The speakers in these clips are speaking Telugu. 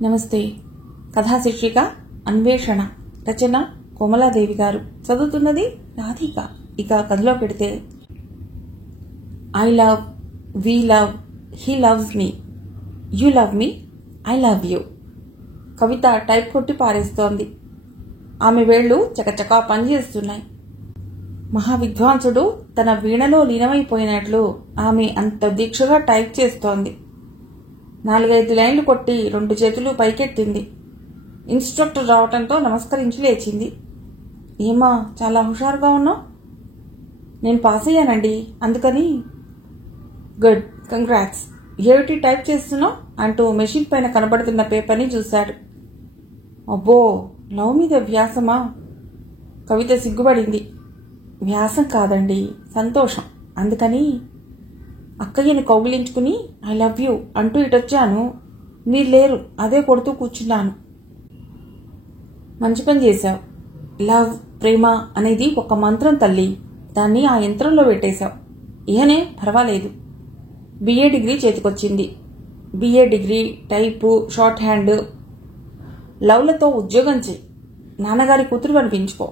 నమస్తే. కథా శీర్షిక అన్వేషణ. రచన కోమలాదేవి గారు. చదువుతున్నది రాధిక. ఇక కథలో పెడితే, I love, we love, he loves me, you love me, I love you. Kavitha type కొట్టి పారేస్తోంది. ఆమె వేళ్లు చకచకా పనిచేస్తున్నాయి. మహావిద్వాంసుడు తన వీణలో లీనమైపోయినట్లు ఆమె అంత దీక్షగా టైప్ చేస్తోంది. 4-5 లైన్లు కొట్టి 2 చేతులు పైకెత్తింది. ఇన్స్ట్రక్టర్ రావటంతో నమస్కరించి లేచింది. ఏమా, చాలా హుషారుగా ఉన్నావు? నేను పాస్ అయ్యానండి, అందుకని. Good, congrats. ఏమిటి టైప్ చేస్తున్నావు అంటూ మెషిన్ పైన కనబడుతున్న పేపర్ని చూశాడు. అబ్బో, లవ్ మీద వ్యాసమా? కవిత సిగ్గుపడింది. వ్యాసం కాదండి, సంతోషం. అందుకని అక్కయ్యని కౌగిలించుకుని ఐ లవ్ యూ అంటూ ఇటొచ్చాను. మీరు లేరు, అదే కొడుతూ కూర్చున్నాను. మంచి పని చేశావు. లవ్, ప్రేమ అనేది ఒక మంత్రం తల్లి. దాన్ని ఆ యంత్రంలో పెట్టేశావు. ఏనే, పర్వాలేదు. బిఏ డిగ్రీ చేతికొచ్చింది. BA degree, type, shorthand. లవ్లతో ఉద్యోగం చెయ్యి. నాన్నగారి కూతురు అనిపించుకో.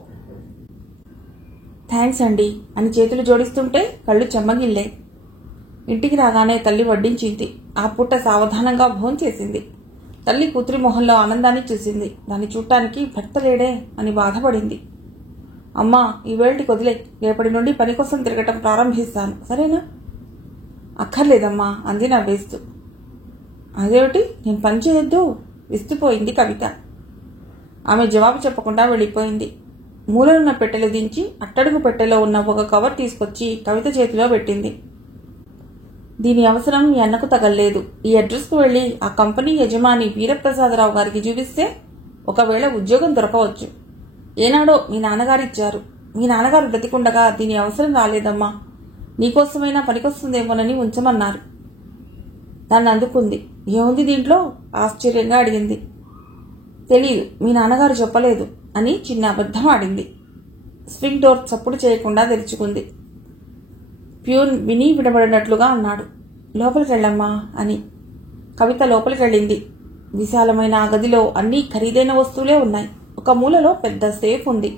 థ్యాంక్స్ అండి అని చేతులు జోడిస్తుంటే కళ్ళు చెమ్మగిల్లాయి. ఇంటికి రాగానే తల్లి వడ్డించింది. ఆ పూట సావధానంగా భోంచేసింది. తల్లి కూతురి మొహంలో ఆనందాన్ని చూసింది. దాన్ని చూడటానికి భర్త లేడే అని బాధపడింది. అమ్మా, ఈ వేళటికి వదిలే, రేపటి నుండి పని కోసం తిరగటం ప్రారంభిస్తాను, సరేనా? అక్కర్లేదమ్మా అంది నవ్వేస్తూ. అదేమిటి, నేను పని చేయొద్దు? విస్తుపోయింది కవిత. ఆమె జవాబు చెప్పకుండా వెళ్ళిపోయింది. మూలనున్న పెట్టెలు దించి అట్టడుగు పెట్టెలో ఉన్న ఒక కవర్ తీసుకొచ్చి కవిత చేతిలో పెట్టింది. దీని అవసరం మీ అన్నకు తగల్లేదు. ఈ అడ్రస్కు వెళ్లి ఆ కంపెనీ యజమాని వీరప్రసాదరావు గారికి చూపిస్తే ఒకవేళ ఉద్యోగం దొరకవచ్చు. ఏనాడో మీ నాన్నగారు ఇచ్చారు. మీ నాన్నగారు బ్రతికుండగా దీని అవసరం రాలేదమ్మా. నీకోసమైనా పనికొస్తుందేమోనని ఉంచమన్నారు. దాన్ని అందుకుంది. ఏముంది దీంట్లో? ఆశ్చర్యంగా అడిగింది. తెలీదు, మీ నాన్నగారు చెప్పలేదు అని చిన్న అబద్ధం ఆడింది. స్వింగ్ డోర్ చప్పుడు చేయకుండా తెరుచుకుంది. ప్యూన్ విని విడబడినట్లుగా అన్నాడు, లోపలికెళ్ళమ్మా అని. కవిత లోపలికెళ్ళింది. విశాలమైన ఆ గదిలో అన్ని ఖరీదైన వస్తువులే ఉన్నాయి. ఒక మూలలో పెద్ద సేఫ్ ఉంది.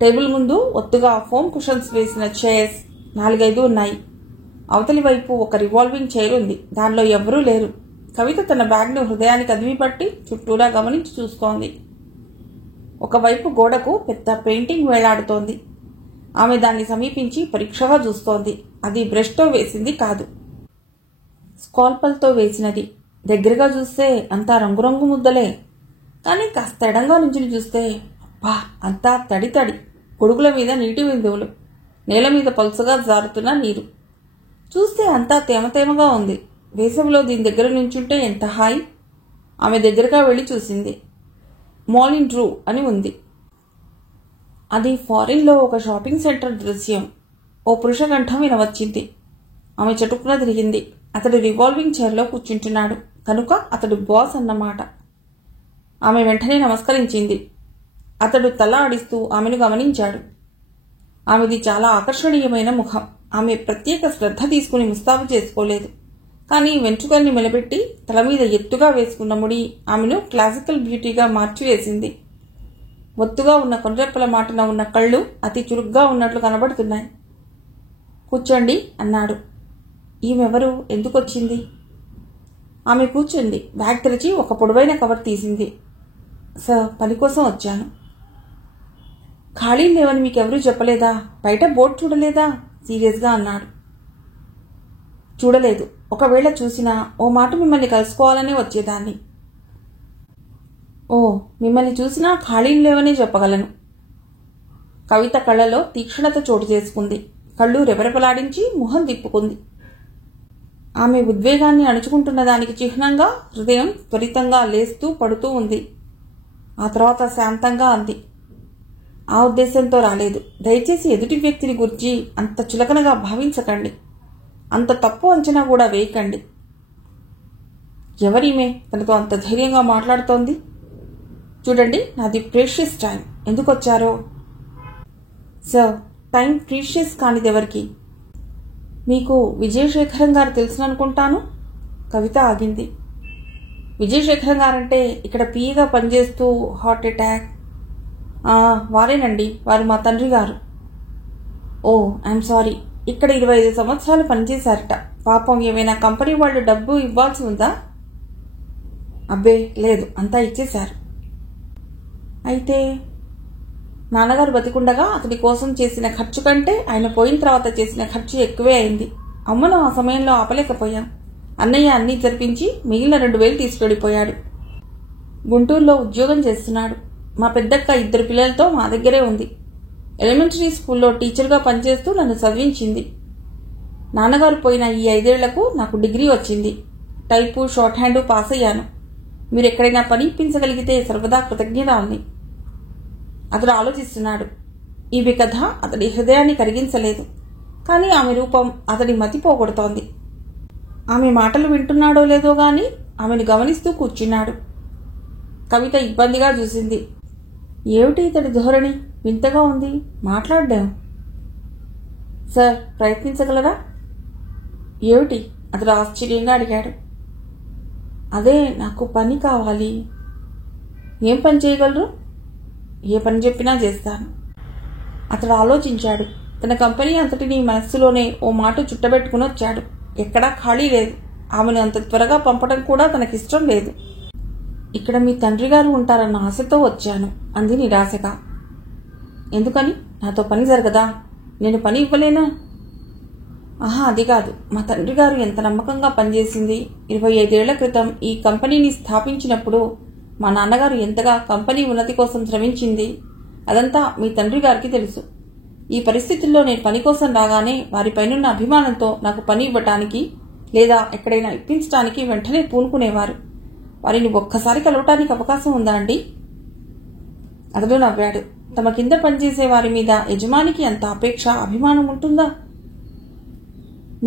టేబుల్ ముందు ఒత్తుగా ఫోమ్ కుషన్స్ వేసిన చైర్స్ 4-5 ఉన్నాయి. అవతలి వైపు ఒక రివాల్వింగ్ చైర్ ఉంది. దానిలో ఎవరూ లేరు. కవిత తన బ్యాగ్ను హృదయానికి అదిమి పట్టి చుట్టూరా గమనించి చూస్తోంది. ఒకవైపు గోడకు పెద్ద పెయింటింగ్ వేలాడుతోంది. ఆమె దాన్ని సమీపించి పరీక్షగా చూస్తోంది. అది బ్రష్తో వేసింది కాదు, స్కాల్పల్తో వేసినది. దగ్గరగా చూస్తే అంతా రంగురంగు ముద్దలే. కానీ కాస్త ఎడంగా నుంచి చూస్తే అబ్బా, అంతా తడి తడి. గొడుగుల మీద నీటి బిందువులు, నేల మీద పలుసగా జారుతున్న నీరు. చూస్తే అంతా తేమతేమగా ఉంది. వేసవిలో దీని దగ్గర నుంచుంటే ఎంత హాయి. ఆమె దగ్గరగా వెళ్లి చూసింది. మోలిన్ డ్రూ అని ఉంది. అది ఫారిన్లో ఒక షాపింగ్ సెంటర్ దృశ్యం. ఓ పురుష కంఠం వినవచ్చింది. ఆమె చటుక్కున తిరిగింది. అతడు రివాల్వింగ్ చైర్లో కూర్చుంటున్నాడు కనుక అతడు బాస్ అన్నమాట. ఆమె వెంటనే నమస్కరించింది. అతడు తల ఆడిస్తూ ఆమెను గమనించాడు. ఆమెది చాలా ఆకర్షణీయమైన ముఖం. ఆమె ప్రత్యేక శ్రద్ధ తీసుకుని ముస్తాబు చేసుకోలేదు. కానీ వెంట్రుకల్ని మెలబెట్టి తల మీద ఎత్తుగా వేసుకున్న ముడి ఆమెను క్లాసికల్ బ్యూటీగా మార్చివేసింది. ఒత్తుగా ఉన్న కొండ్రెప్పల మాటన ఉన్న కళ్ళు అతి చురుగ్గా ఉన్నట్లు కనబడుతున్నాయి. కూర్చోండి అన్నాడు. ఈమెవరు, ఎందుకొచ్చింది? ఆమె కూర్చుంది. బ్యాగ్ తెరిచి ఒక పొడవైన కవర్ తీసింది. సార్, పని కోసం వచ్చాను. ఖాళీ లేవని మీకెవరూ చెప్పలేదా? బయట బోర్డు చూడలేదా? సీరియస్గా అన్నాడు. చూడలేదు. ఒకవేళ చూసినా ఓ మాట మిమ్మల్ని కలుసుకోవాలనే వచ్చేదాన్ని. ఓ, మిమ్మల్ని చూసినా ఖాళీలు లేవనే చెప్పగలను. కవిత కళ్ళలో తీక్షణత చోటు చేసుకుంది. కళ్ళు రెపరెపలాడించి ముఖం తిప్పుకుంది. ఆమె ఉద్వేగాన్ని అణుచుకుంటున్న దానికి చిహ్నంగా హృదయం త్వరితంగా లేస్తూ పడుతూ ఉంది. ఆ తర్వాత శాంతంగా అంది, ఆ ఉద్దేశంతో రాలేదు. దయచేసి ఎదుటి వ్యక్తిని గురించి అంత చులకనగా భావించకండి. అంత తప్పు అంచనా కూడా వేయకండి. ఎవరిమే తనతో అంత ధైర్యంగా మాట్లాడుతోంది? చూడండి, నాది ప్రీషియస్ టైం. ఎందుకొచ్చారో? సార్, టైం ప్రీషియస్ కానిదెవరికి? మీకు విజయశేఖరం గారు తెలుసుననుకుంటాను. కవిత ఆగింది. విజయశేఖరం గారంటే ఇక్కడ పీగా పనిచేస్తూ హార్ట్ అటాక్. వారేనండి, వారు మా తండ్రి గారు. ఓ, ఐఎమ్ సారీ. ఇక్కడ 25 సంవత్సరాలు పనిచేశారట. పాపం ఏమైనా కంపెనీ వాళ్ళు డబ్బు ఇవ్వాల్సి ఉందా? అబ్బే లేదు, అంతా ఇచ్చేశారు. అయితే నాన్నగారు బతికుండగా అతడి కోసం చేసిన ఖర్చు కంటే ఆయన పోయిన తర్వాత చేసిన ఖర్చు ఎక్కువే అయింది. అమ్మను ఆ సమయంలో ఆపలేకపోయాం. అన్నయ్య అన్నీ జరిపించి మిగిలిన 2,000 తీసుకెళ్లిపోయాడు. గుంటూరులో ఉద్యోగం చేస్తున్నాడు. మా పెద్దక్క 2 పిల్లలతో మా దగ్గరే ఉంది. ఎలిమెంటరీ స్కూల్లో టీచర్గా పనిచేస్తూ నన్ను చదివించింది. నాన్నగారు పోయిన ఈ 5 ఏళ్లకు నాకు డిగ్రీ వచ్చింది. టైపు, షార్ట్ హ్యాండ్ పాస్ అయ్యాను. మీరు ఎక్కడైనా పని ఇప్పించగలిగితే సర్వదా కృతజ్ఞరాల్ని. అతడు ఆలోచిస్తున్నాడు. ఈమె కథ అతడి హృదయాన్ని కరిగించలేదు. కానీ ఆమె రూపం అతడి మతి పోగొడుతోంది. ఆమె మాటలు వింటున్నాడో లేదో గాని ఆమెను గమనిస్తూ కూర్చున్నాడు. కవిత ఇబ్బందిగా చూసింది. ఏమిటి ఇతడి ధోరణి? వింతగా ఉంది. మాట్లాడ్డాం. సార్, ప్రయత్నించగలరా? ఏమిటి? అతడు ఆశ్చర్యంగా అడిగాడు. అదే, నాకు పని కావాలి. ఏం పని చేయగలరు? ఏ పని చెప్పినా చేస్తాను. అతడు ఆలోచించాడు. తన కంపెనీ అంతటినీ మనస్సులోనే ఓ మాట చుట్టబెట్టుకుని వచ్చాడు. ఎక్కడా ఖాళీ లేదు. ఆమెను అంత త్వరగా పంపడం కూడా తనకిష్టం లేదు. ఇక్కడ మీ తండ్రి గారు ఉంటారన్న ఆశతో వచ్చాను అంది నిరాశగా. ఎందుకని? నాతో పని జరగదా? నేను పని ఇవ్వలేనా? అది కాదు. మా తండ్రి గారు ఎంత నమ్మకంగా పనిచేసింది. 25 ఏళ్ల క్రితం ఈ కంపెనీని స్థాపించినప్పుడు మా నాన్నగారు ఎంతగా కంపెనీ ఉన్నతి కోసం శ్రమించింది అదంతా మీ తండ్రి గారికి తెలుసు. ఈ పరిస్థితుల్లో నేను పని కోసం రాగానే వారిపైనున్న అభిమానంతో నాకు పని ఇవ్వటానికి లేదా ఎక్కడైనా ఇప్పించడానికి వెంటనే పూనుకునేవారు. వారిని ఒక్కసారి కలవటానికి అవకాశం ఉందా అండి? అతడు నవ్వాడు. తమ కింద పనిచేసే వారి మీద యజమానికి అంత అపేక్ష, అభిమానం ఉంటుందా?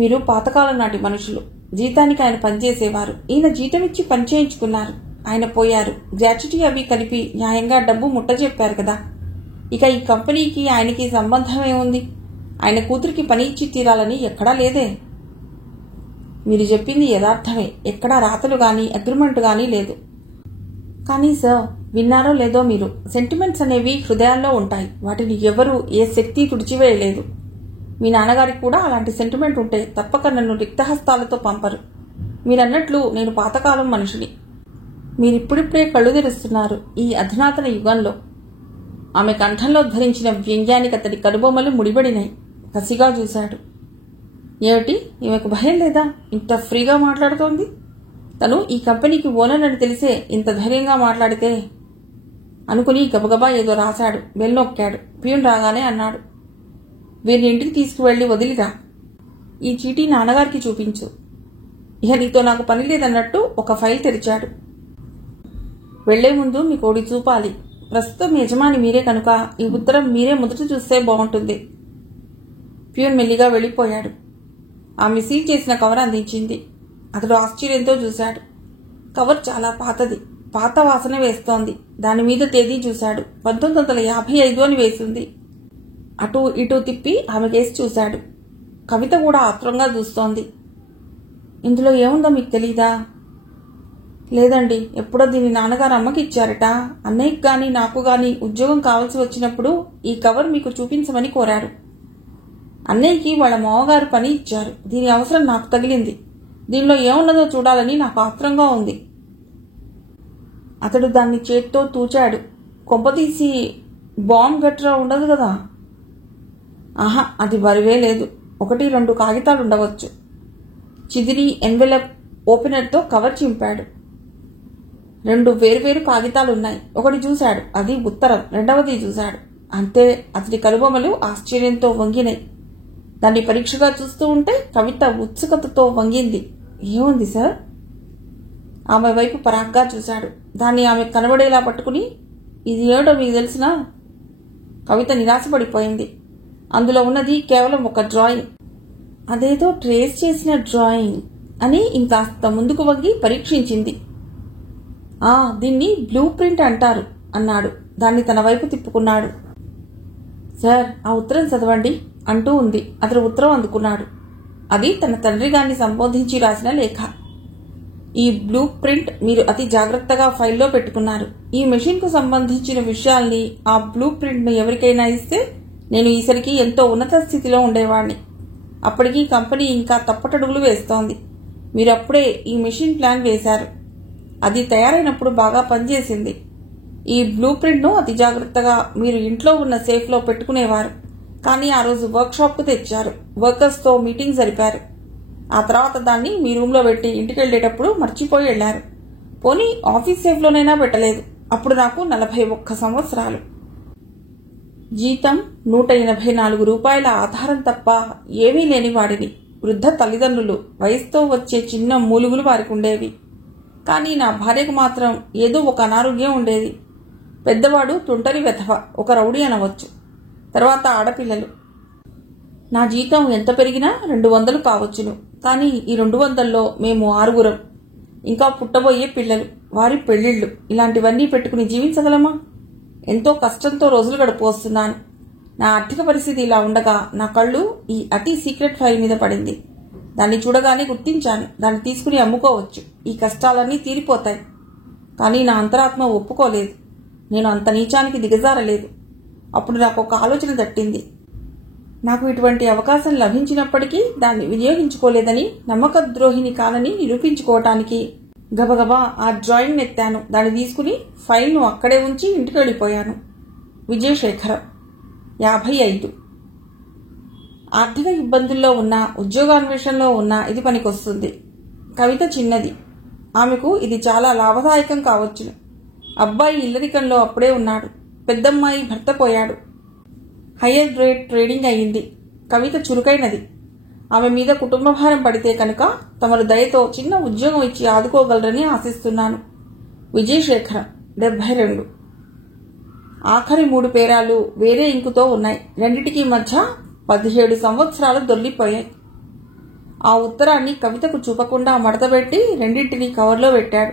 మీరు పాతకాలం నాటి మనుషులు. జీతానికి ఆయన పనిచేసేవారు. ఈయన జీతం ఇచ్చి పని చేయించుకున్నారు. ఆయన పోయారు. గ్రాట్యుటీ అవి కలిపి న్యాయంగా డబ్బు ముట్టజెప్పారు కదా. ఇక ఈ కంపెనీకి ఆయనకి సంబంధం ఏముంది? ఆయన కూతురికి పని ఇచ్చి తీరాలని ఎక్కడా లేదే. మీరు చెప్పింది యథార్థమే. ఎక్కడా రాతలు గాని అగ్రిమెంట్ గానీ లేదు. కానీ సార్, విన్నారో లేదో మీరు, సెంటిమెంట్స్ అనేవి హృదయాల్లో ఉంటాయి. వాటిని ఎవరూ ఏ శక్తి తుడిచివేయలేదు. మీ నాన్నగారికి కూడా అలాంటి సెంటిమెంట్ ఉంటే తప్పక నన్ను రిక్తహస్తాలతో పంపరు. మీరన్నట్లు నేను పాతకాలం మనిషిని. మీరిప్పుడిప్పుడే కళ్ళు తెరుస్తున్నారు ఈ అధునాతన యుగంలో. ఆమె కంఠంలో ధరించిన వ్యంగ్యానికి అతడి కనుబొమ్మలు ముడిపడినాయి. కసిగా చూశాడు. ఏమిటి, ఈమెకు భయం లేదా? ఇంత ఫ్రీగా మాట్లాడుతోంది. తను ఈ కంపెనీకి ఓనర్ అని తెలిసే ఇంత ధైర్యంగా మాట్లాడితే అనుకుని గబగబా ఏదో రాశాడు. బెల్ నొక్కాడు. ప్యూన్ రాగానే అన్నాడు, వీరిని ఇంటికి తీసుకువెళ్లి వదిలిరా. ఈ చీటీ నాన్నగారికి చూపించు. ఇక నీతో నాకు పని లేదన్నట్టు ఒక ఫైల్ తెరిచాడు. వెళ్లే ముందు మీ కోడి చూపాలి. ప్రస్తుతం యజమాని మీరే కనుక ఈ ఉత్తరం మీరే మొదట చూస్తే బాగుంటుంది. ప్యూన్ మెల్లిగా వెళ్లిపోయాడు. ఆమె సీల్ చేసిన కవర్ అందించింది. అతడు ఆశ్చర్యంతో చూశాడు. కవర్ చాలా పాతది. పాత వాసన వేస్తోంది. దాని మీద తేదీ చూశాడు. 1955 అని వేసింది. అటూ ఇటూ తిప్పి ఆమె కేసి చూశాడు. కవిత కూడా ఆత్రంగా చూస్తోంది. ఇందులో ఏముందో మీకు తెలీదా? లేదండి, ఎప్పుడో దీని నాన్నగారు అమ్మకి ఇచ్చారట. అన్నయ్యకి గాని నాకు గాని ఉద్యోగం కావాల్సి వచ్చినప్పుడు ఈ కవర్ మీకు చూపించమని కోరారు. అన్నయ్యకి వాళ్ళ మామగారు పని ఇచ్చారు. దీని అవసరం నాకు తగిలింది. దీనిలో ఏమున్నదో చూడాలని నాకు ఆత్రంగా ఉంది. అతడు దాన్ని చేత్తో తూచాడు. కొంపతీసి బాంబ్ గట్రా ఉండదు కదా? అది బరువే లేదు. 1-2 కాగితాలుండవచ్చు. చిదిరి ఎన్వెలప్ ఓపెనర్తో కవర్ చింపాడు. 2 వేర్వేరు కాగితాలున్నాయి. ఒకటి చూశాడు, అది ఉత్తరం. రెండవది చూశాడు. అంతే. అతడి కనుబొమ్మలు ఆశ్చర్యంతో వంగినాయి. దాన్ని పరీక్షగా చూస్తూ ఉంటే కవిత ఉత్సుకతతో వంగింది. ఏముంది సార్? ఆమె వైపు పరాగ్గా చూశాడు. దాన్ని ఆమె కనబడేలా పట్టుకుని, ఇది ఏమిటో మీకు తెలిసినా? కవిత నిరాశపడిపోయింది. అందులో ఉన్నది కేవలం ఒక డ్రాయింగ్. అదేదో ట్రేస్ చేసిన డ్రాయింగ్ అని ఇంకాస్త ముందుకు వంగి పరీక్షించింది. దీన్ని బ్లూ ప్రింట్ అంటారు అన్నాడు. దాన్ని తన వైపు తిప్పుకున్నాడు. సార్, ఆ ఉత్తరం చదవండి అంటూ ఉంది. అతడు ఉత్తరం అందుకున్నాడు. అది తన తండ్రి గారిని సంబోధించి రాసిన లేఖ. ఈ బ్లూ ప్రింట్ మీరు అతి జాగ్రత్తగా ఫైల్లో పెట్టుకున్నారు. ఈ మెషిన్కు సంబంధించిన విషయాల్ని, ఆ బ్లూ ప్రింట్ను ఎవరికైనా ఇస్తే నేను ఈసరికి ఎంతో ఉన్నత స్థితిలో ఉండేవాణ్ణి. అప్పటికి కంపెనీ ఇంకా తప్పటడుగులు వేస్తోంది. మీరు అప్పుడే ఈ మెషిన్ ప్లాన్ వేశారు. అది తయారైనప్పుడు బాగా పనిచేసింది. ఈ బ్లూ ప్రింట్ను అతి జాగ్రత్తగా మీరు ఇంట్లో ఉన్న సేఫ్లో పెట్టుకునేవారు. కానీ ఆ రోజు వర్క్షాప్కు తెచ్చారు. వర్కర్స్తో మీటింగ్ జరిపారు. ఆ తర్వాత దాన్ని మీ రూమ్లో పెట్టి ఇంటికి వెళ్ళేటప్పుడు మర్చిపోయి వెళ్లారు. పోనీ ఆఫీస్ సేఫ్లోనైనా పెట్టలేదు. అప్పుడు నాకు 41 సంవత్సరాలు. జీతం 184 రూపాయల ఆధారం తప్ప ఏమీ లేని వాడిని. వృద్ధ తల్లిదండ్రులు, వయసుతో వచ్చే చిన్న మూలుగులు వారికి ఉండేవి. కానీ నా భార్యకు మాత్రం ఏదో ఒక అనారోగ్యం ఉండేది. పెద్దవాడు తుంటరి వెధవ, ఒక రౌడీ అనవచ్చు. తర్వాత ఆడపిల్లలు. నా జీతం ఎంత పెరిగినా 200 కావచ్చును. కానీ ఈ 200లో మేము 6గురం. ఇంకా పుట్టబోయే పిల్లలు, వారి పెళ్లిళ్లు, ఇలాంటివన్నీ పెట్టుకుని జీవించగలమా? ఎంతో కష్టంతో రోజులు గడిపోస్తున్నాను. నా ఆర్థిక పరిస్థితి ఇలా ఉండగా నా కళ్ళు ఈ అతి సీక్రెట్ ఫైల్ మీద పడింది. దాన్ని చూడగానే గుర్తించాను. దాన్ని తీసుకుని అమ్ముకోవచ్చు. ఈ కష్టాలన్నీ తీరిపోతాయి. కానీ నా అంతరాత్మ ఒప్పుకోలేదు. నేను అంత నీచానికి దిగజారలేదు. అప్పుడు నాకు ఒక ఆలోచన తట్టింది. నాకు ఇటువంటి అవకాశం లభించినప్పటికీ దాన్ని వినియోగించుకోలేదని, నమ్మకద్రోహిని కానని నిరూపించుకోవటానికి గబగబా ఆ డ్రాయింగ్ ఎత్తాను. దాన్ని తీసుకుని ఫైల్ను అక్కడే ఉంచి ఇంటికి వెళ్ళిపోయాను. విజయశేఖరం, 55. ఆర్థిక ఇబ్బందుల్లో ఉన్న, ఉద్యోగాన్వేషణలో ఉన్న ఇది పనికొస్తుంది. కవిత చిన్నది. ఆమెకు ఇది చాలా లాభదాయకం కావచ్చును. అబ్బాయి ఇల్లరికంలో అప్పుడే ఉన్నాడు. పెద్దమ్మాయి భర్త పోయాడు. హయ్యర్ గ్రేడ్ ట్రేడింగ్ అయ్యింది. కవిత చురుకైనది. ఆమె మీద కుటుంబ భారం పడితే కనుక తమరు దయతో చిన్న ఉద్యోగం ఇచ్చి ఆదుకోగలరని ఆశిస్తున్నాను. విజయశేఖరం, 72. ఆఖరి 3 పేరాలు వేరే ఇంకుతో ఉన్నాయి. రెండిటికి మధ్య 17 సంవత్సరాలు దొర్లిపోయాయి. ఆ ఉత్తరాన్ని కవితకు చూపకుండా మడతపెట్టి రెండింటినీ కవర్లో పెట్టాడు.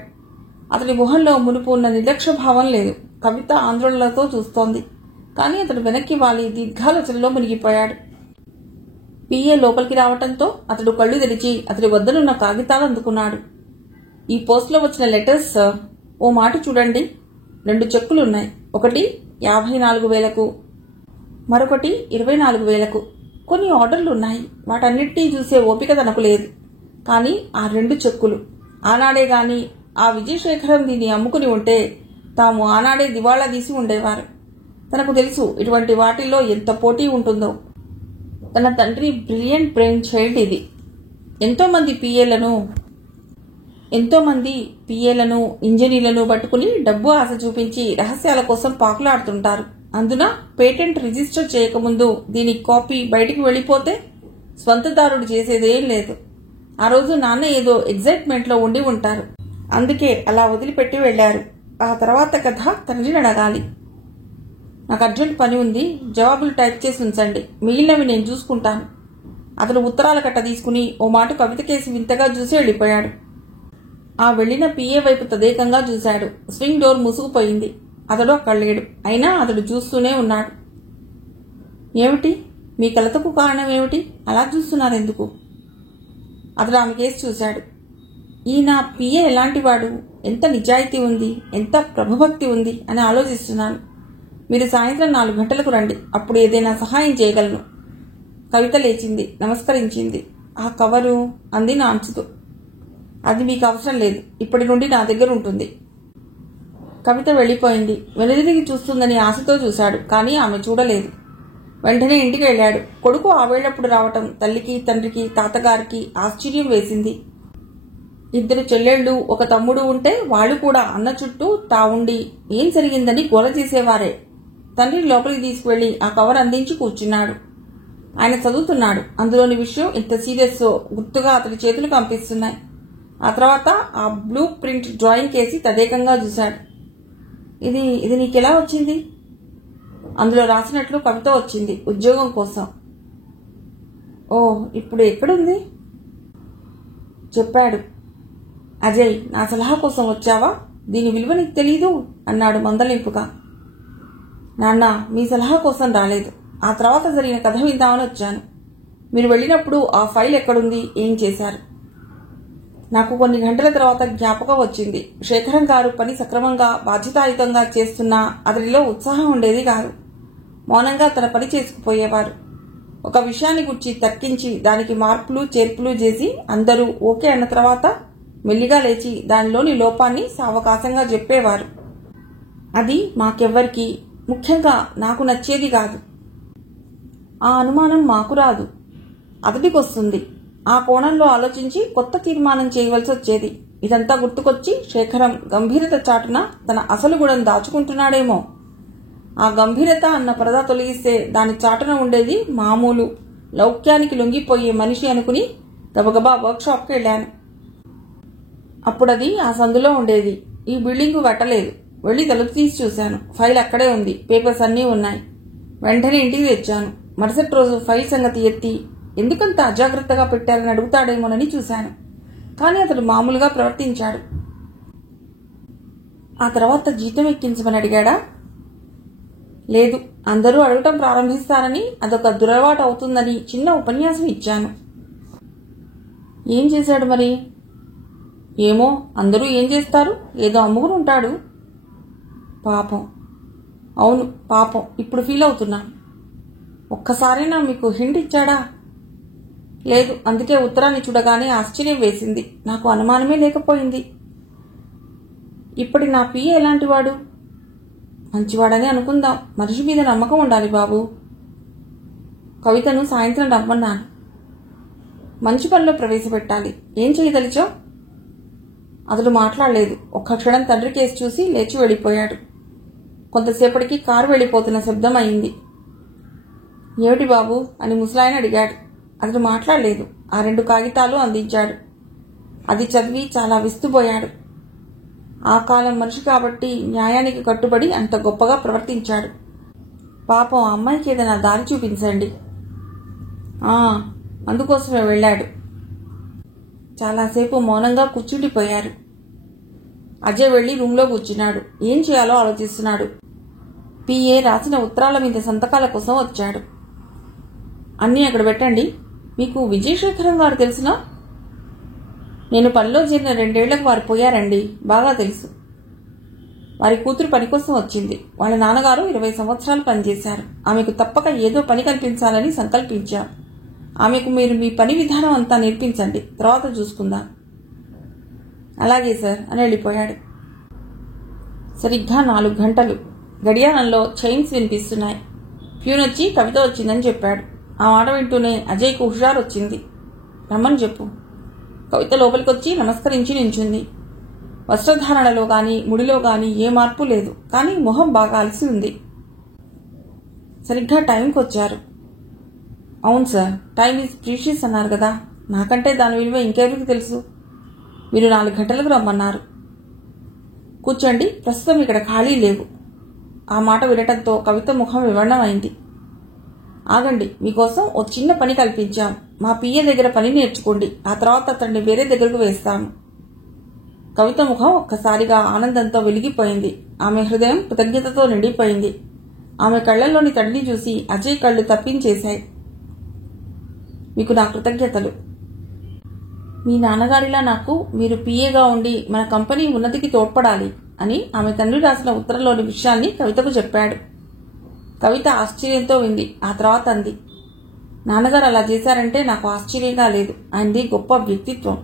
అతడి మొహంలో మునుపు ఉన్న నిర్లక్ష్య భావం లేదు. కవిత ఆందోళనలతో చూస్తోంది. కానీ అతడు వెనక్కి వాలి దీర్ఘాలోచనలో మునిగిపోయాడు. పిఏ లోపలికి రావటంతో అతడు కళ్ళు తెరిచి అతడి వద్దనున్న కాగితాలు అందుకున్నాడు. ఈ పోస్టులో వచ్చిన లెటర్స్ సార్. ఓ మాట చూడండి. 2 చెక్కులున్నాయి. ఒకటి 54,000కు, మరొకటి 24,000కు. కొన్ని ఆర్డర్లున్నాయి. వాటన్నిటినీ చూసే ఓపిక తనకు లేదు. కానీ ఆ 2 చెక్కులు ఆనాడే గాని ఆ విజయశేఖరం దీన్ని అమ్ముకుని ఉంటే తాము ఆనాడే దివాళా తీసి ఉండేవారు. తనకు తెలుసు ఇటువంటి వాటిల్లో ఎంత పోటీ ఉంటుందో. తన తండ్రి బ్రిలియంట్ బ్రెయిన్ చైల్డ్ ఇది. ఎంతోమంది పిఏలను ఇంజనీర్లను పట్టుకుని డబ్బు ఆశ చూపించి రహస్యాల కోసం పాకులాడుతుంటారు. అందున పేటెంట్ రిజిస్టర్ చేయకముందు దీని కాపీ బయటికి వెళ్లిపోతే స్వంతదారుడు చేసేదేం లేదు. ఆ రోజు నాన్న ఏదో ఎగ్జైట్మెంట్లో ఉండి ఉంటారు. అందుకే అలా వదిలిపెట్టి వెళ్లారు. ఆ తర్వాత కథ తండ్రిని అడగాలి. నాకు అర్జెంట్ పని ఉంది. జవాబులు టైప్ చేసి ఉంచండి. మిగిలినవి నేను చూసుకుంటాను. అతడు ఉత్తరాల కట్ట తీసుకుని ఓ మాట కవిత కేసి వింతగా చూసి వెళ్ళిపోయాడు. ఆ వెళ్లిన పిఏ వైపు తదేకంగా చూశాడు. స్వింగ్ డోర్ మూసుకుపోయింది. అతడు అక్కడ లేడు. అయినా అతడు చూస్తూనే ఉన్నాడు. ఏమిటి? మీ కలతకు కారణం ఏమిటి? అలా చూస్తున్నారెందుకు? అతడు ఆమె కేసి చూశాడు. ఈయన పిఏ ఎలాంటివాడు? ఎంత నిజాయితీ ఉంది, ఎంత ప్రభుభక్తి ఉంది అని ఆలోచిస్తున్నాను. మీరు సాయంత్రం 4 గంటలకు రండి. అప్పుడు ఏదైనా సహాయం చేయగలను. కవిత లేచింది, నమస్కరించింది. ఆ కవరు అంది నాంచుతూ. అది మీకు అవసరం లేదు. ఇప్పటి నుండి నా దగ్గర ఉంటుంది. కవిత వెళ్లిపోయింది. వెనుదిరిగి చూస్తుందని ఆశతో చూశాడు. కానీ ఆమె చూడలేదు. వెంటనే ఇంటికి వెళ్ళాడు. కొడుకు ఆవేళప్పుడు రావటం తల్లికి, తండ్రికి, తాతగారికి ఆశ్చర్యం వేసింది. 2 చెల్లెళ్లు, ఒక తమ్ముడు ఉంటే వాళ్లు కూడా అన్న చుట్టూ తావుండి ఏం జరిగిందని గోల చేసేవారే. తండ్రిని లోపలికి తీసుకువెళ్లి ఆ కవర్ అందించి కూర్చున్నాడు. ఆయన చదువుతున్నాడు. అందులోని విషయం ఎంత సీరియస్సో గుర్తుగా అతడి చేతులు కంపిస్తున్నాయి. ఆ తర్వాత ఆ బ్లూ ప్రింట్ డ్రాయింగ్ కేసి తదేకంగా చూశాడు. ఇది నీకెలా వచ్చింది? అందులో రాసినట్లు కవిత వచ్చింది ఉద్యోగం కోసం. ఓ, ఇప్పుడు ఎక్కడుంది? చెప్పాడు. అజయ్, నా సలహా కోసం వచ్చావా? దీని విలువ నీకు తెలీదు అన్నాడు మందలింపుగా. నాన్న, మీ సలహా కోసం రాలేదు. ఆ తర్వాత జరిగిన కథ విందామని వచ్చాను. మీరు వెళ్ళినప్పుడు ఆ ఫైల్ ఎక్కడుంది, ఏం చేశారు? నాకు కొన్ని గంటల తర్వాత జ్ఞాపకం వచ్చింది. శేఖరం గారు పని సక్రమంగా బాధ్యతాయుతంగా చేస్తున్నా అతడిలో ఉత్సాహం ఉండేది కాదు. మౌనంగా తన పని చేసుకుపోయేవారు. ఒక విషయాన్ని గురించి తర్కించి దానికి మార్పులు చేర్పులు చేసి అందరూ ఓకే అన్న తర్వాత మెల్లిగా లేచి దానిలోని లోపాన్ని సావకాశంగా చెప్పేవారు. అది మాకెవ్వరికీ, ముఖ్యంగా నాకు నచ్చేది కాదు. ఆ అనుమానం మాకు రాదు, అతడికొస్తుంది. ఆ కోణంలో ఆలోచించి కొత్త తీర్మానం చేయవలసి వచ్చేది. ఇదంతా గుర్తుకొచ్చి శేఖరం గంభీరత చాటున తన అసలు గుణం దాచుకుంటున్నాడేమో. ఆ గంభీరత అన్న పరదా తొలగిస్తే దాని చాటున ఉండేది మామూలు లౌక్యానికి లొంగిపోయే మనిషి అనుకుని గబగబా వర్క్షాప్కి వెళ్ళాను. అప్పుడది ఆ సందులో ఉండేది. ఈ బిల్డింగు కట్టలేదు. వెళ్లి తలుపు తీసి చూశాను. ఫైల్ అక్కడే ఉంది. పేపర్స్ అన్నీ ఉన్నాయి. వెంటనే ఇంటికి తెచ్చాను. మరుసటి రోజు ఫైల్ సంగతి ఎత్తి ఎందుకంత అజాగ్రత్తగా పెట్టారని అడుగుతాడేమోనని చూశాను. కానీ అతడు మామూలుగా ప్రవర్తించాడు. ఆ తర్వాత జీతం ఎక్కించమని అడిగాడా? లేదు, అందరూ అడగటం ప్రారంభిస్తారని, అదొక దురలవాటు అవుతుందని చిన్న ఉపన్యాసం ఇచ్చాను. ఏం చేశాడు మరి? ఏమో, అందరూ ఏం చేస్తారు, ఏదో అమ్ముకుని ఉంటాడు. పాపం. అవును, పాపం. ఇప్పుడు ఫీల్ అవుతున్నాం. ఒక్కసారైనా మీకు హింట్ ఇచ్చాడా? లేదు, అందుకే ఉత్తరాన్ని చూడగానే ఆశ్చర్యం వేసింది. నాకు అనుమానమే లేకపోయింది. ఇప్పటి నా పిఏ ఎలాంటివాడు? మంచివాడని అనుకుందాం. మనిషి మీద నమ్మకం ఉండాలి బాబు. కవితను సాయంత్రం రమ్మన్నాను. మంచి పనిలో ప్రవేశపెట్టాలి. ఏం చేయదలిచో? అతడు మాట్లాడలేదు. ఒక్క క్షణం తండ్రి కేసు చూసి లేచి వెళ్ళిపోయాడు. కొంతసేపటికి కారు వెళ్ళిపోతున్న శబ్దం అయింది. ఏమిటి బాబు అని ముసలాయన అడిగాడు. అతడు మాట్లాడలేదు. ఆ 2 కాగితాలు అందించాడు. అది చదివి చాలా విస్తుపోయాడు. ఆ కాలం మనిషి కాబట్టి న్యాయానికి కట్టుబడి అంత గొప్పగా ప్రవర్తించాడు. పాపం ఆ అమ్మాయికి ఏదైనా దారి చూపించండి. అందుకోసమే వెళ్ళాడు. చాలాసేపు మౌనంగా కూర్చుండిపోయారు. అజయ్ వెళ్లి రూంలో కూర్చున్నాడు. ఏం చేయాలో ఆలోచిస్తున్నాడు. పిఏ రాసిన ఉత్తరాల మీద సంతకాల కోసం వచ్చాడు. అన్నీ అక్కడ పెట్టండి. మీకు విజయశేఖరం గారు తెలుసునా? నేను పనిలో చేరిన 2 ఏళ్లకు వారు పోయారండి. బాగా తెలుసు. వారి కూతురు పని కోసం వచ్చింది. వాళ్ళ నాన్నగారు 20 సంవత్సరాలు పనిచేశారు. ఆమెకు తప్పక ఏదో పని కల్పించాలని సంకల్పించాం. ఆమెకు మీరు మీ పని విధానం అంతా నేర్పించండి. తర్వాత చూసుకుందాం. అలాగే సార్ అని వెళ్ళిపోయాడు. సరిగ్గా 4 గంటలు. గడియారంలో చైన్స్ వినిపిస్తున్నాయి. ప్యూన్ వచ్చి కవిత వచ్చిందని చెప్పాడు. ఆ మాట వింటూనే అజయ్కు హుషారు వచ్చింది. రమ్మని చెప్పు. కవిత లోపలికొచ్చి నమస్కరించి నించుంది. వస్త్రధారణలో గాని ముడిలో గాని ఏ మార్పు లేదు. కానీ మొహం బాగా అలసి ఉంది. సరిగ్గా టైంకి వచ్చారు. అవును సార్, టైం ఈజ్ ప్రీషియస్ అన్నారు కదా. నాకంటే దాని విలువ ఇంకెవరికి తెలుసు? మీరు 4 గంటలకు రమ్మన్నారు. కూర్చోండి, ప్రస్తుతం ఇక్కడ ఖాళీ లేవు. ఆ మాట వినటంతో కవిత ముఖం వివర్ణమైంది. ఆగండి, మీకోసం ఓ చిన్న పని కల్పించాం. మా పిఏ దగ్గర పని నేర్చుకోండి. ఆ తర్వాత అతన్ని వేరే దగ్గరకు వేస్తాము. కవిత ముఖం ఒక్కసారిగా ఆనందంతో వెలిగిపోయింది. ఆమె హృదయం కృతజ్ఞతతో నిండిపోయింది. ఆమె కళ్లలోని తడిని చూసి అజయ్ కళ్ళు తప్పించేశాయి. మీకు నా కృతజ్ఞతలు. మీ నాన్నగారిలా నాకు మీరు పిఏగా ఉండి మన కంపెనీ ఉన్నతికి తోడ్పడాలి అని ఆమె తండ్రి రాసిన ఉత్తరంలోని విషయాన్ని కవితకు చెప్పాడు. కవిత ఆశ్చర్యంతో వింది. ఆ తర్వాత అంది, నాన్నగారు అలా చేశారంటే నాకు ఆశ్చర్యంగా లేదు. ఆయనది గొప్ప వ్యక్తిత్వం.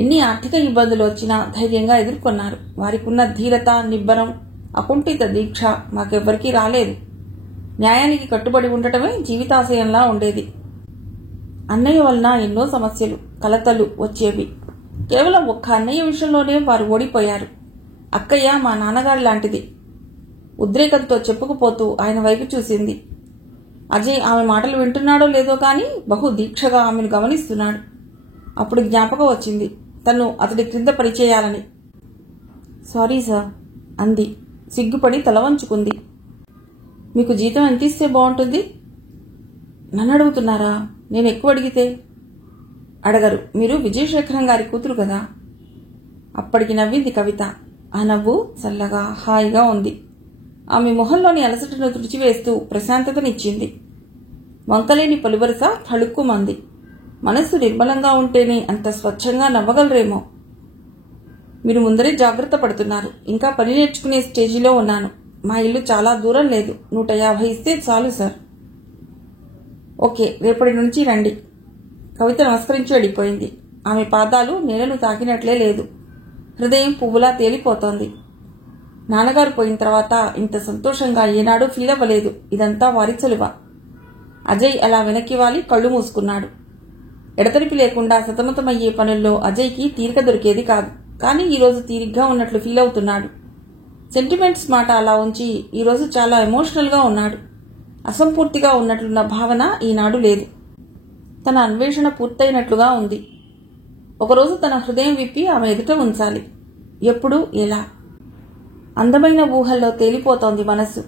ఎన్ని ఆర్థిక ఇబ్బందులు వచ్చినా ధైర్యంగా ఎదుర్కొన్నారు. వారికున్న ధీరత, నిబ్బరం, అకుంఠిత దీక్ష మాకెవ్వరికీ రాలేదు. న్యాయానికి కట్టుబడి ఉండటమే జీవితాశయంలా ఉండేది. అన్నయ్య వలన ఎన్నో సమస్యలు, కలతలు వచ్చేవి. కేవలం ఒక్క అన్నయ్య విషయంలోనే వారు ఓడిపోయారు. అక్కయ్య మా నాన్నగారి లాంటిది. ఉద్రేకంతో చెప్పుకుపోతూ ఆయన వైపు చూసింది. అజయ్ ఆమె మాటలు వింటున్నాడో లేదో కానీ బహు దీక్షగా ఆమెను గమనిస్తున్నాడు. అప్పుడు జ్ఞాపకం వచ్చింది తను అతడి క్రింద పనిచేయాలని. సారీ సార్ అంది. సిగ్గుపడి తల వంచుకుంది. మీకు జీతం ఎంత ఇస్తే బాగుంటుంది? నన్ను అడుగుతున్నారా? నేను ఎక్కువ అడిగితే? అడగరు. మీరు విజయశేఖరం గారి కూతురు కదా. అప్పటికి నవ్వింది కవిత. ఆ నవ్వు చల్లగా హాయిగా ఉంది. ఆమె మొహంలోని అలసటను తుడిచివేస్తూ ప్రశాంతతనిచ్చింది. వంకలేని పలువరస తళుక్కుమంది. మనస్సు నిర్మలంగా ఉంటేనే అంత స్వచ్ఛంగా నవ్వగలరేమో. మీరు ముందరే జాగ్రత్త పడుతున్నారు. ఇంకా పని నేర్చుకునే స్టేజిలో ఉన్నాను. మా ఇల్లు చాలా దూరం లేదు. 150 ఇస్తే చాలు సార్. ఓకే, రేపటి నుంచి రండి. కవిత నమస్కరించి వెళ్ళిపోయింది. ఆమె పాదాలు నేలను తాకినట్లే లేదు. హృదయం పువ్వులా తేలిపోతోంది. నాన్నగారు పోయిన తర్వాత ఇంత సంతోషంగా ఏనాడూ ఫీల్ అవ్వలేదు. ఇదంతా వారి చలువ. అజయ్ అలా వెనక్కి వాలి కళ్ళు మూసుకున్నాడు. ఎడతెరిపి లేకుండా సతమతమయ్యే పనుల్లో అజయ్కి తీరిక దొరికేది కాదు. కానీ ఈరోజు తీరిగ్గా ఉన్నట్లు ఫీల్ అవుతున్నాడు. సెంటిమెంట్స్ మాట అలా ఉంచి ఈరోజు చాలా ఎమోషనల్గా ఉన్నాడు. అసంపూర్తిగా ఉన్నట్లున్న భావన ఈనాడు లేదు. తన అన్వేషణ పూర్తయినట్లుగా ఉంది. ఒకరోజు తన హృదయం విప్పి ఆమె ఎదుట ఉంచాలి. ఎప్పుడు, ఎలా? అందమైన ఊహల్లో తేలిపోతోంది మనస్సు.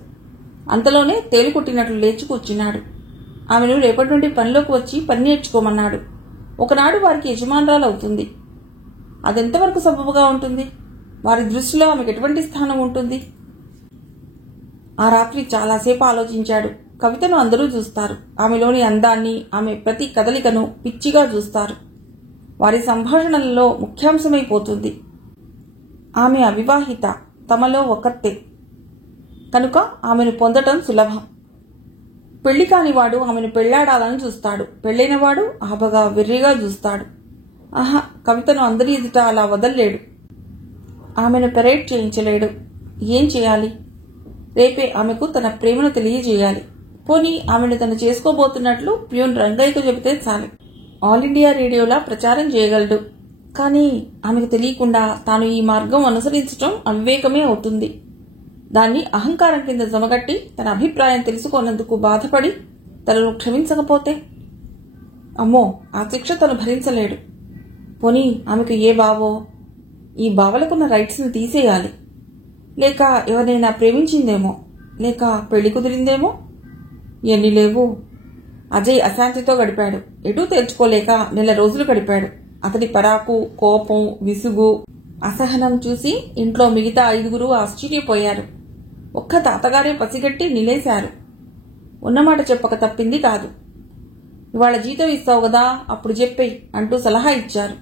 అంతలోనే తేలికొట్టినట్లు లేచి కూర్చున్నాడు. ఆమెను రేపటి నుండి పనిలోకి వచ్చి పని నేర్చుకోమన్నాడు. ఒకనాడు వారికి యజమానురాలు అవుతుంది. అదెంతవరకు సబబుగా ఉంటుంది? వారి దృష్టిలో ఆమెకు ఎటువంటి స్థానం ఉంటుంది? ఆ రాత్రి చాలాసేపు ఆలోచించాడు. కవితను అందరూ చూస్తారు. ఆమెలోని అందాన్ని, ఆమె ప్రతి కదలికను పిచ్చిగా చూస్తారు. వారి సంభాషణలలో ముఖ్యాంశమైపోతుంది. ఆమె అవివాహిత, తమలో ఒక్కతే కనుక ఆమెను పొందటం సులభం. పెళ్లి కానివాడు ఆమెను పెళ్లాడాలని చూస్తాడు. పెళ్లైనవాడు ఆబగా వెర్రిగా చూస్తాడు. ఆహా, కవితను అందరి ఎదుట అలా వదల్లేడు. ఆమెను పెరేడ్ చేయించలేడు. ఏం చేయాలి? రేపే ఆమెకు తన ప్రేమను తెలియజేయాలి. పోనీ ఆమెను తను చేసుకోబోతున్నట్లు ప్యూన్ రంగయ్యకు చెబితే చాలు. ఆల్ ఇండియా రేడియోలా ప్రచారం చేయగలడు. కానీ ఆమెకు తెలియకుండా తాను ఈ మార్గం అనుసరించటం అవివేకమే అవుతుంది. దాన్ని అహంకారం కింద జమగట్టి తన అభిప్రాయం తెలుసుకోనందుకు బాధపడి తనను క్షమించకపోతే? అమ్మో, ఆ శిక్ష తను భరించలేడు. పోనీ ఆమెకు ఏ బావో ఈ బావలకున్న రైట్స్ని తీసేయాలి. లేక ఎవరైనా ప్రేమించిందేమో, లేక పెళ్లి కుదిరిందేమో. ఎన్ని లేవు. అజయ్ అశాంతితో గడిపాడు. ఎటూ తేల్చుకోలేక నెల రోజులు గడిపాడు. అతడి పరాకు, కోపం, విసుగు, అసహనం చూసి ఇంట్లో మిగతా 5గురు ఆశ్చర్యపోయారు. ఒక్క తాతగారే పసిగట్టి నిలేశారు. ఉన్నమాట చెప్పక తప్పింది కాదు. ఇవాళ జీతం ఇస్తావు గదా, అప్పుడు చెప్పేయి అంటూ సలహా ఇచ్చారు.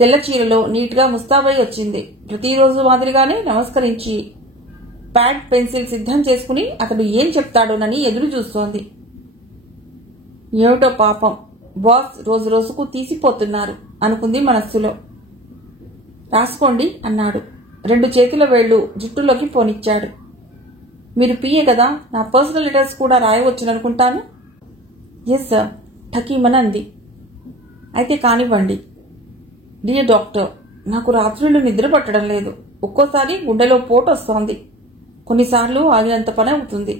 తెల్ల చీరలో నీట్గా ముస్తాబై వచ్చింది. ప్రతిరోజు మాదిరిగానే నమస్కరించి ప్యాడ్, పెన్సిల్ సిద్ధం చేసుకుని అతడు ఏం చెప్తాడోనని ఎదురు చూస్తోంది. ఏమిటో పాపం, బాస్ రోజు రోజుకు తీసిపోతున్నారు అనుకుంది మనస్సులో. రాసుకోండి అన్నాడు. 2 చేతుల వేళ్లు జుట్టులోకి పోనిచ్చాడు. మీరు పిఏ కదా, నా పర్సనల్ లెటర్స్ కూడా రాయవచ్చుననుకుంటాను. Yes sir, ఠకీమనంది. అయితే కానివ్వండి. డియర్ డాక్టర్, నాకు రాత్రులు నిద్ర పట్టడం లేదు. ఒక్కోసారి గుండెలో పోటు వస్తోంది. కొన్నిసార్లు ఆగినంత పని అవుతుంది.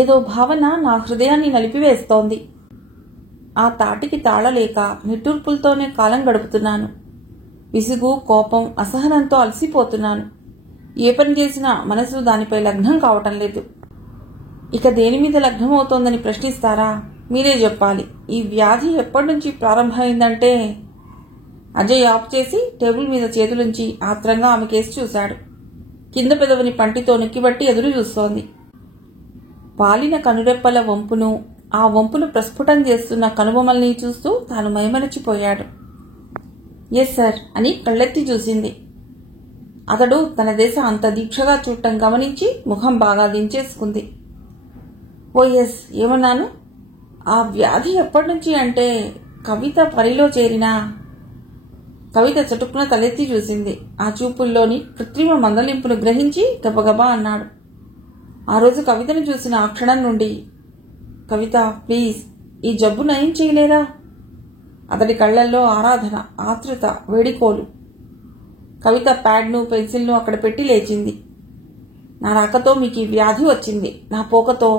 ఏదో భావన నా హృదయాన్ని నలిపివేస్తోంది. ఆ తాటికి తాళలేక నిట్టూర్పులతోనే కాలం గడుపుతున్నాను. విసుగు, కోపం, అసహనంతో అలసిపోతున్నాను. ఏ పని చేసినా మనసు దానిపై లగ్నం కావటం లేదు. ఇక దేని మీద లగ్నం అవుతోందని ప్రశ్నిస్తారా? మీరే చెప్పాలి. ఈ వ్యాధి ఎప్పటి నుంచి ప్రారంభమైందంటే... అజయ్ ఆఫ్ చేసి టేబుల్ మీద చేతులుంచి ఆత్రంగా ఆమె కేసి చూశాడు. కింద పెదవిని పంటితో నెక్కిబట్టి ఎదురు చూస్తోంది. పాలిన కనురెప్పల వంపును, ఆ వంపును ప్రస్ఫుటం చేస్తున్న కనుబొమ్మల్ని చూస్తూ తాను మైమరచిపోయాడు. ఎస్ సార్ అని కళ్ళెత్తి చూసింది. అతడు తన దేశ అంత దీక్షగా చూడటం గమనించి ముఖం బాగా దించేసుకుంది. ఓ ఎస్, ఏమన్నాను? ఆ వ్యాధి ఎప్పటి నుంచి అంటే కవిత పరిలో చేరినా... కవిత చటుక్కున తలెత్తి చూసింది. ఆ చూపుల్లోని కృత్రిమ మందలింపును గ్రహించి గబగబా అన్నాడు. ఆ రోజు కవితను చూసిన ఆ క్షణం నుండి... కవిత, ప్లీజ్, ఈ జబ్బు నయం చేయలేరా? అతడి కళ్లల్లో ఆరాధన, ఆతృత, వేడికోలు. కవిత ప్యాడ్ను, పెన్సిల్ను అక్కడ పెట్టి లేచింది. నా రాకతో మీకు ఈ వ్యాధి వచ్చింది, నా పోకతో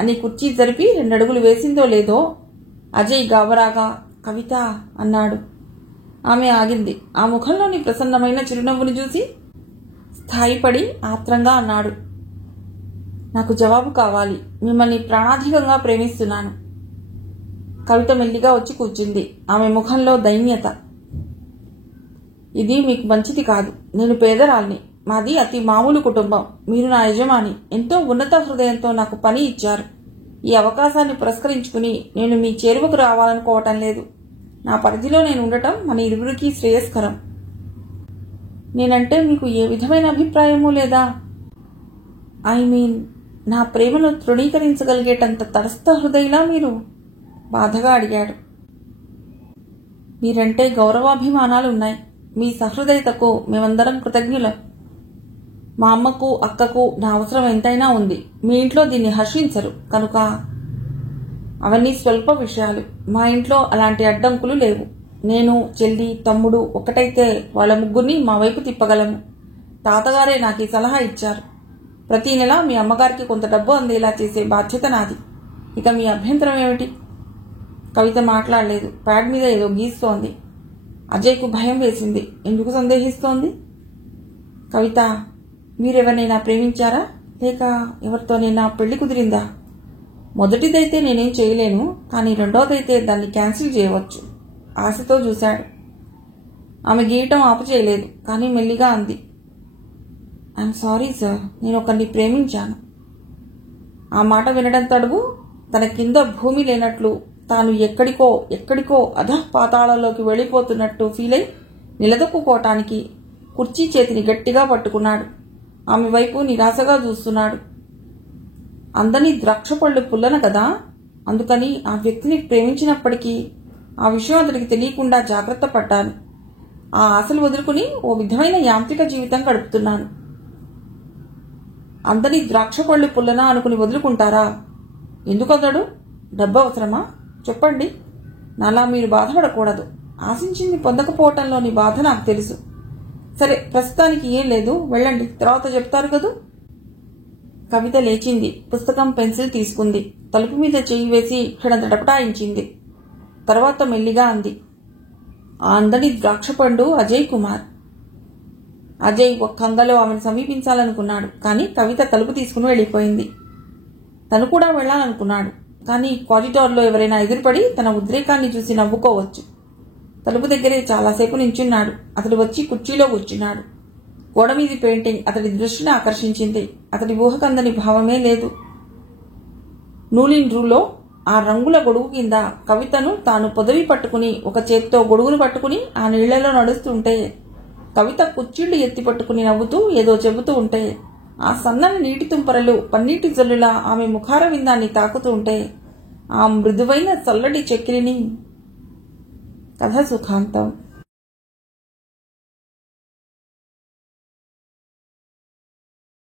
అని కుర్చీ జరిపి 2 అడుగులు వేసిందో లేదో అజయ్ గాబరాగా కవిత అన్నాడు. ఆమె ఆగింది. ఆ ముఖంలోని ప్రసన్నమైన చిరునవ్వును చూసి స్థాయిపడి ఆత్రంగా అన్నాడు. నాకు జవాబు కావాలి. మిమ్మల్ని ప్రాణాధికంగా ప్రేమిస్తున్నాను. కవిత మెల్లిగా వచ్చి కూర్చుంది. ఆమె ముఖంలో దైన్యత. ఇది మీకు మంచిది కాదు. నేను పేదరాల్ని. మాది అతి మామూలు కుటుంబం. మీరు నా యజమాని. ఎంతో ఉన్నత హృదయంతో నాకు పని ఇచ్చారు. ఈ అవకాశాన్ని పురస్కరించుకుని నేను మీ చేరువకు రావాలనుకోవటం లేదు. నా పరిధిలో నేను ఉండటం మన ఇరువురికి శ్రేయస్కరం. నేనంటే మీకు ఏ విధమైన అభిప్రాయమూ లేదా? ఐ మీన్, నా ప్రేమను తృణీకరించగలిగేటంత తటస్థ హృదయలా మీరు? బాధగా అడిగాడు. మీరంటే గౌరవాభిమానాలున్నాయి. మీ సహృదయతకు మేమందరం కృతజ్ఞులం. మా అమ్మకు, అక్కకు నా అవసరం ఎంతైనా ఉంది. మీ ఇంట్లో దీన్ని హర్షించరు కనుక అవన్నీ స్వల్ప విషయాలు. మా ఇంట్లో అలాంటి అడ్డంకులు లేవు. నేను, చెల్లి, తమ్ముడు ఒకటైతే వాళ్ళ ముగ్గురిని మా వైపు తిప్పగలము. తాతగారే నాకు ఈ సలహా ఇచ్చారు. ప్రతి నెల మీ అమ్మగారికి కొంత డబ్బు అందేలా చేసే బాధ్యత నాది. ఇక మీ అభ్యంతరం ఏమిటి? కవిత మాట్లాడలేదు. ప్యాడ్ మీద ఏదో గీస్తోంది. అజయ్కు భయం వేసింది. ఎందుకు సందేహిస్తోంది? కవిత, మీరెవరినైనా ప్రేమించారా? లేక ఎవరితోనైనా పెళ్లి కుదిరిందా? మొదటిదైతే నేనేం చేయలేను, కానీ రెండోదైతే దాన్ని క్యాన్సిల్ చేయవచ్చు. ఆశతో చూశాడు. ఆమె గీయటం ఆపు చేయలేదు, కానీ మెల్లిగా అంది, ఐఎమ్ సారీ సార్, నేను ఒకరిని ప్రేమించాను. ఆ మాట వినడం తడువు తన కింద భూమి లేనట్లు, తాను ఎక్కడికో అధఃపాతాళంలోకి వెళ్ళిపోతున్నట్టు ఫీలై నిలదొక్కుకోవటానికి కుర్చీ చేతిని గట్టిగా పట్టుకున్నాడు. ఆమె వైపు నిరాశగా చూస్తున్నాడు. అందని ద్రాక్ష పళ్ళు పుల్లన కదా, అందుకని ఆ వ్యక్తిని ప్రేమించినప్పటికీ ఆ విషయం అతడికి తెలియకుండా జాగ్రత్త పడ్డాను. ఆ ఆశలు వదులుకుని ఓ విధమైన యాంత్రిక జీవితం గడుపుతున్నాను. అందని ద్రాక్ష పళ్ళు పుల్లన అనుకుని వదులుకుంటారా? ఎందుకతడు? డబ్బు అవసరమా? చెప్పండి. నాలా మీరు బాధపడకూడదు. ఆశించింది పొందకపోవటంలోని బాధ నాకు తెలుసు. సరే, ప్రస్తుతానికి ఏం లేదు, వెళ్ళండి, తర్వాత చెప్తారు కదూ. కవిత లేచింది. పుస్తకం, పెన్సిల్ తీసుకుంది. తలుపు మీద చేయి వేసి క్షణం తటపటాయించింది. తర్వాత మెల్లిగా అంది, ఆ అందని ద్రాక్షపండు అజయ్ కుమార్. అజయ్ ఒక్కంగలో ఆమెను సమీపించాలనుకున్నాడు, కానీ కవిత తలుపు తీసుకుని వెళ్ళిపోయింది. తను కూడా వెళ్లాలనుకున్నాడు, కానీ కారిడార్లో ఎవరైనా ఎదురుపడి తన ఉద్రేకాన్ని చూసి నవ్వుకోవచ్చు. తలుపు దగ్గరే చాలాసేపు నించున్నాడు. అతడు వచ్చి కుర్చీలో కూర్చున్నాడు. గోడ మీది పెయింటింగ్ అతడి దృష్టిని ఆకర్షించింది. అతడి ఊహకందని భావమే లేదు. నూలిన్ రూలో ఆ రంగుల గొడుగు కింద కవితను తాను పొదవి పట్టుకుని ఒక చేత్తో గొడుగును పట్టుకుని ఆ నీళ్లలో నడుస్తుంటే, కవిత కుర్చీళ్లు ఎత్తి పట్టుకుని నవ్వుతూ ఏదో చెబుతూ ఉంటే, ఆ సన్నని నీటి తుంపరలు పన్నీటి జల్లులా ఆమె ముఖార విందాన్ని తాకుతూ ఉంటే, ఆ మృదువైన చల్లటి చెక్కిలిని. కథ సుఖాంతం.